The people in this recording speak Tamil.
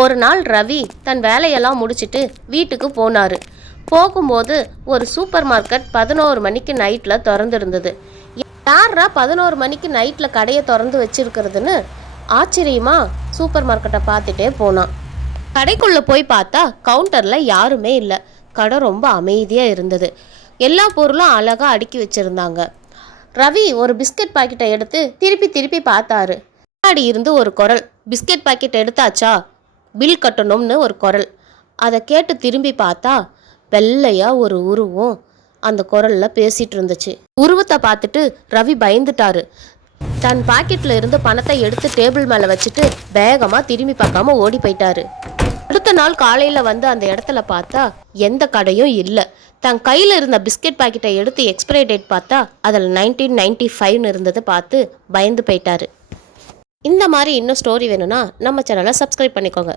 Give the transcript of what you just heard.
ஒரு நாள் ரவி தன் வேலையெல்லாம் முடிச்சிட்டு வீட்டுக்கு போனார். போகும்போது ஒரு சூப்பர் மார்க்கெட் 11 மணிக்கு நைட்டில் திறந்துருந்தது. யாரா 11 மணிக்கு நைட்டில் கடையை திறந்து வச்சிருக்கிறதுன்னு ஆச்சரியமா சூப்பர் மார்க்கெட்டை பார்த்துட்டே போனான். கடைக்குள்ளே போய் பார்த்தா கவுண்டரில் யாருமே இல்லை. கடை ரொம்ப அமைதியாக இருந்தது. எல்லா பொருளும் அழகாக அடுக்கி வச்சுருந்தாங்க. ரவி ஒரு பிஸ்கட் பாக்கெட்டை எடுத்து திருப்பி திருப்பி பார்த்தாரு. முன்னாடி இருந்து ஒரு குரல், பிஸ்கட் பாக்கெட் எடுத்தாச்சா, பில் கட்டணும்னு ஒரு குரல். அதை கேட்டு திரும்பி பார்த்தா வெள்ளையா ஒரு உருவம் அந்த குரலில் பேசிகிட்டு இருந்துச்சு. உருவத்தை பார்த்துட்டு ரவி பயந்துட்டாரு. தன் பாக்கெட்டில் இருந்து பணத்தை எடுத்து டேபிள் மேலே வச்சுட்டு வேகமாக திரும்பி பார்க்காம ஓடி போயிட்டாரு. அடுத்த நாள் காலையில் வந்து அந்த இடத்துல பார்த்தா எந்த கடையும் இல்லை. தன் கையில் இருந்த பிஸ்கெட் பாக்கெட்டை எடுத்து எக்ஸ்பைரி டேட் பார்த்தா அதில் 1995 இருந்ததை பார்த்து பயந்து போயிட்டாரு. இந்த மாதிரி இன்னும் ஸ்டோரி வேணும்னா நம்ம சேனலை சப்ஸ்கிரைப் பண்ணிக்கோங்க.